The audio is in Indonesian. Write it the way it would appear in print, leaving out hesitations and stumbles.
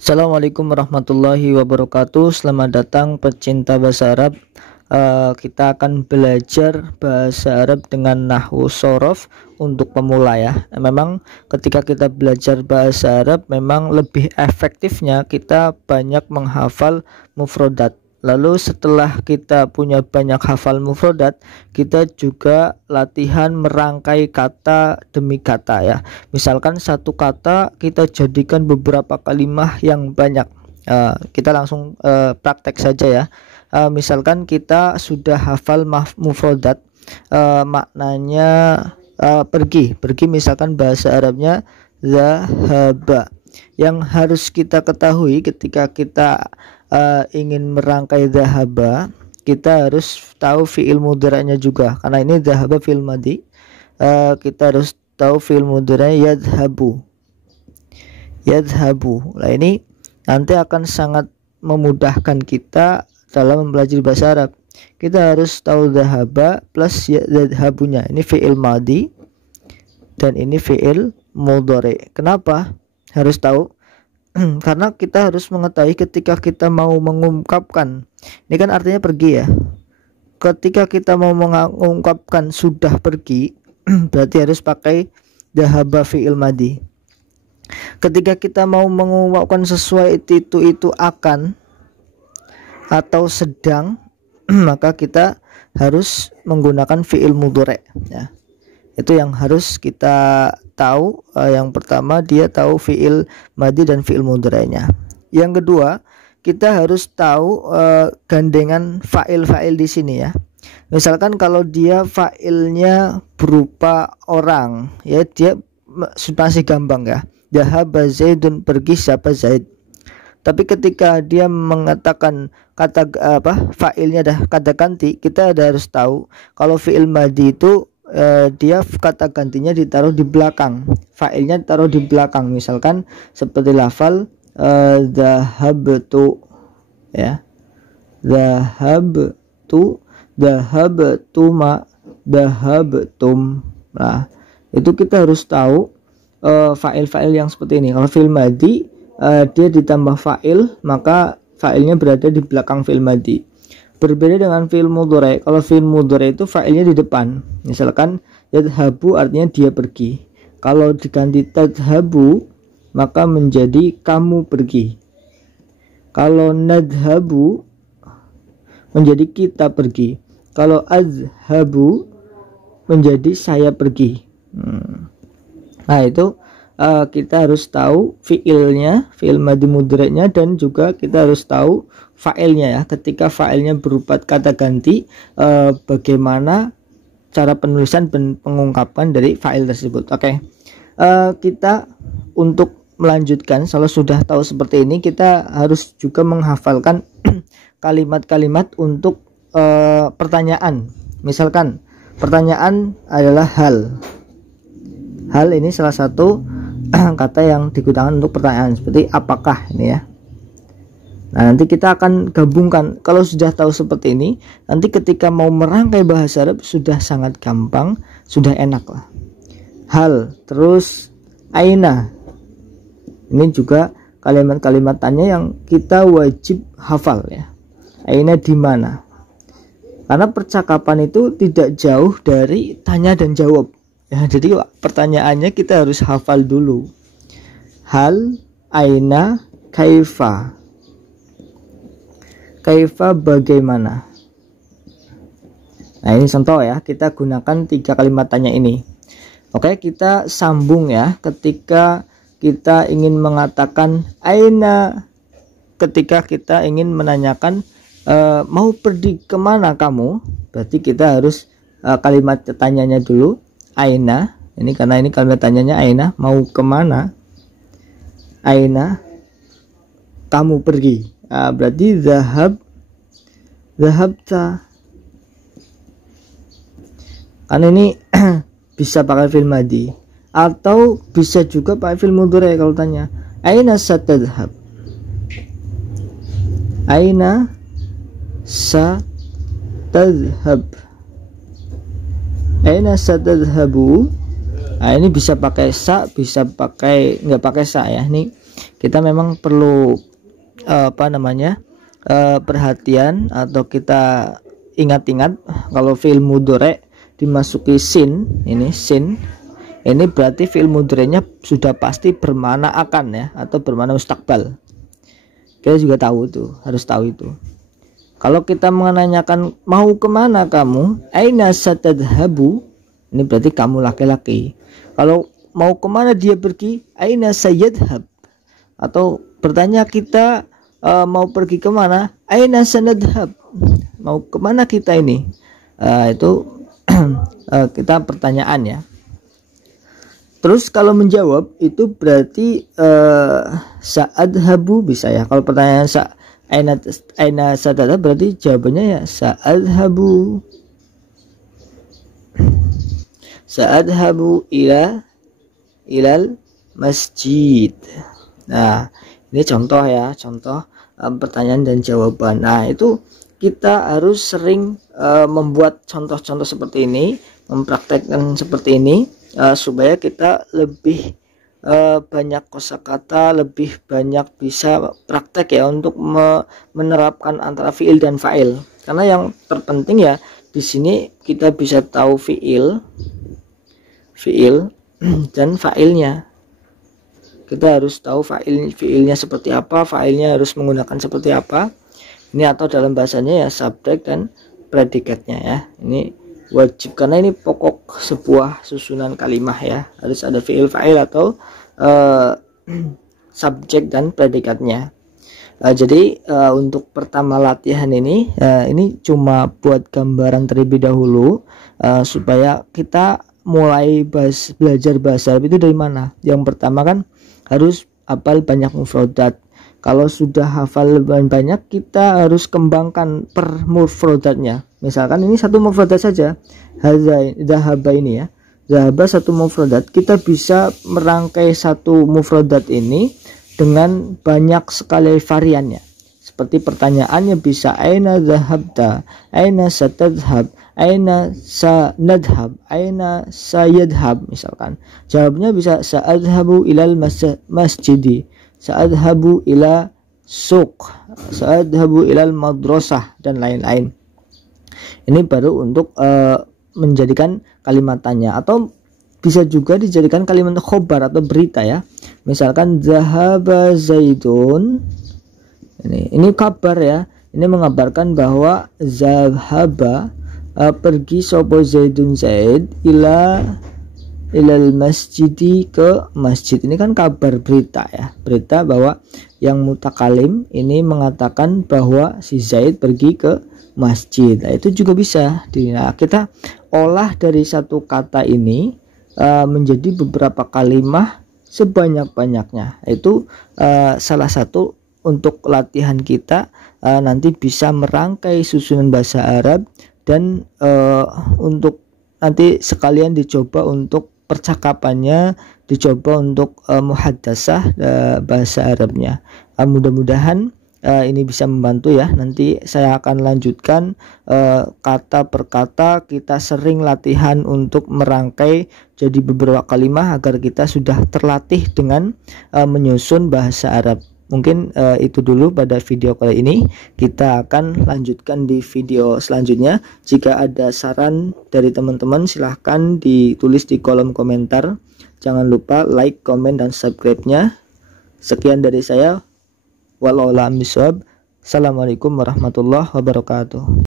Assalamualaikum warahmatullahi wabarakatuh. Selamat datang pecinta bahasa Arab. Kita akan belajar bahasa Arab dengan nahwu shorof untuk pemula ya. Memang ketika kita belajar bahasa Arab, memang lebih efektifnya kita banyak menghafal mufrodat. Lalu setelah kita punya banyak hafal mufrodat, kita juga latihan merangkai kata demi kata ya. Misalkan satu kata kita jadikan beberapa kalimat yang banyak. Kita langsung praktek saja ya. Misalkan kita sudah hafal mufrodat, maknanya pergi misalkan bahasa Arabnya zahaba. Yang harus kita ketahui ketika kita ingin merangkai zahaba, kita harus tahu fi'il mudhari'nya juga, karena ini zahaba fi'il madhi. Kita harus tahu fi'il mudhari' yadhabu. Nah, ini nanti akan sangat memudahkan kita dalam mempelajari bahasa Arab. Kita harus tahu zahaba plus yadhabunya. Ini fi'il madhi dan ini fi'il mudhari'. Kenapa harus tahu? Karena kita harus mengetahui ketika kita mau mengungkapkan, ini kan artinya pergi ya. Ketika kita mau mengungkapkan sudah pergi, berarti harus pakai dhahaba fi'il madhi. Ketika kita mau mengungkapkan sesuai itu akan atau sedang, maka kita harus menggunakan fi'il mudhari' ya. Itu yang harus kita tahu. Yang pertama, dia tahu fi'il madhi dan fi'il mudhari'nya. Yang kedua, kita harus tahu gandengan fa'il di sini ya. Misalkan kalau dia fa'ilnya berupa orang ya, dia masih gampang ya. Dhahaba Zaidun, pergi siapa Zaid. Tapi ketika dia mengatakan kata fa'ilnya dah kata ganti, kita harus tahu kalau fi'il madhi itu dia kata gantinya ditaruh di belakang, fa'ilnya ditaruh di belakang. Misalkan seperti lafal dhahabtu ya, dhahabtuma, dhahabtum. Nah, itu kita harus tahu fa'il yang seperti ini. Kalau fi'il madhi dia ditambah fa'il, maka fa'ilnya berada di belakang fi'il madhi. Berbeda dengan fi'il mudhari'. Kalau fi'il mudhari' itu fa'ilnya di depan. Misalkan yadhabu artinya dia pergi. Kalau diganti tadhabu, maka menjadi kamu pergi. Kalau nadhabu menjadi kita pergi. Kalau azhabu menjadi saya pergi. Nah, itu kita harus tahu fi'ilnya, fi'il madhi mudhari'nya, dan juga kita harus tahu fa'ilnya ya. Ketika fa'ilnya berupa kata ganti, bagaimana cara penulisan dan pengungkapan dari fa'il tersebut. Oke. Kita untuk melanjutkan, kalau sudah tahu seperti ini, kita harus juga menghafalkan kalimat-kalimat untuk pertanyaan. Misalkan pertanyaan adalah hal. Hal ini salah satu kata yang digunakan untuk pertanyaan, seperti apakah ini ya. Nah, nanti kita akan gabungkan. Kalau sudah tahu seperti ini, nanti ketika mau merangkai bahasa Arab sudah sangat gampang, sudah enak lah. Hal, terus aina. Ini juga kalimat-kalimat tanya yang kita wajib hafal ya. Aina di mana? Karena percakapan itu tidak jauh dari tanya dan jawab. Ya, jadi pertanyaannya kita harus hafal dulu. Hal, aina, kaifa. Kaifa bagaimana. Nah, ini contoh ya, kita gunakan 3 kalimat tanya ini. Oke, kita sambung ya. Ketika kita ingin mengatakan aina, ketika kita ingin menanyakan mau pergi kemana kamu, berarti kita harus kalimat tanyanya dulu. Aina, ini karena ini kalimat tanyanya aina, mau kemana. Aina, kamu pergi. Berarti zahabta. Karena ini bisa pakai fi'il madhi atau bisa juga pakai fi'il mudhari'. Kalau tanya aina satadhhab, aina satadhhab, aina satadhhabu. Nah, ini bisa pakai sa, bisa pakai nggak pakai sa ya. Ini kita memang perlu perhatian, atau kita ingat-ingat kalau fi'il mudhari dimasuki sin, ini berarti fi'il mudhari'nya sudah pasti bermakna akan ya, atau bermakna mustakbal. Kita juga tahu itu, harus tahu itu. Kalau kita menanyakan mau kemana kamu, aina satadhabu, ini berarti kamu laki-laki. Kalau mau kemana dia pergi, aina sayadhab. Atau bertanya kita mau pergi kemana, aina sanadhab, mau kemana kita ini, itu kita pertanyaan ya. Terus kalau menjawab itu berarti sa'adhabu bisa ya. Kalau pertanyaan aina sadada berarti jawabannya ya sa'adhabu ilal masjid. Nah, ini contoh ya, contoh pertanyaan dan jawaban. Nah, itu kita harus sering membuat contoh-contoh seperti ini, mempraktekkan seperti ini, supaya kita lebih banyak kosakata, lebih banyak bisa praktek ya untuk menerapkan antara fiil dan fa'il. Karena yang terpenting ya di sini kita bisa tahu fiil dan fa'ilnya. Kita harus tahu fiilnya seperti apa, fa'ilnya harus menggunakan seperti apa. Ini atau dalam bahasanya ya subjek dan predikatnya ya. Ini wajib karena ini pokok sebuah susunan kalimah ya. Harus ada fiil, fa'il atau subjek dan predikatnya. Jadi untuk pertama latihan ini cuma buat gambaran terlebih dahulu, supaya kita mulai belajar bahasa Arab itu dari mana. Yang pertama kan harus hafal banyak mufradat. Kalau sudah hafal banyak, kita harus kembangkan per mufradatnya. Misalkan ini satu mufradat saja, zahaba ini ya, zahaba satu mufradat, kita bisa merangkai satu mufradat ini dengan banyak sekali variannya. Seperti pertanyaannya bisa aina zahabta, aina satadhab, aina sanadhab, aina sayadhab misalkan. Jawabnya bisa sa'adhabu ilal masjidi, sa'adhabu ila suq, sa'adhabu ilal madrasah, dan lain-lain. Ini baru untuk menjadikan kalimat tanya, atau bisa juga dijadikan kalimat khobar atau berita ya. Misalkan zahaba zaidun, ini kabar ya, ini mengabarkan bahwa zahaba pergi sopo zaidun zaid ilal masjidi, ke masjid. Ini kan kabar, berita ya, berita bahwa yang mutakalim ini mengatakan bahwa si Zaid pergi ke masjid. Nah, itu juga bisa kita olah dari satu kata ini menjadi beberapa kalimat sebanyak-banyaknya. Itu salah satu untuk latihan kita nanti bisa merangkai susunan bahasa Arab, dan untuk nanti sekalian dicoba untuk percakapannya, dicoba untuk muhadasah bahasa Arabnya. Mudah-mudahan ini bisa membantu ya. Nanti saya akan lanjutkan kata per kata, kita sering latihan untuk merangkai jadi beberapa kalimat agar kita sudah terlatih dengan menyusun bahasa Arab. Mungkin itu dulu pada video kali ini. Kita akan lanjutkan di video selanjutnya. Jika ada saran dari teman-teman silahkan ditulis di kolom komentar. Jangan lupa like, komen, dan subscribe-nya. Sekian dari saya. Wallahu a'lam bishawab. Assalamualaikum warahmatullahi wabarakatuh.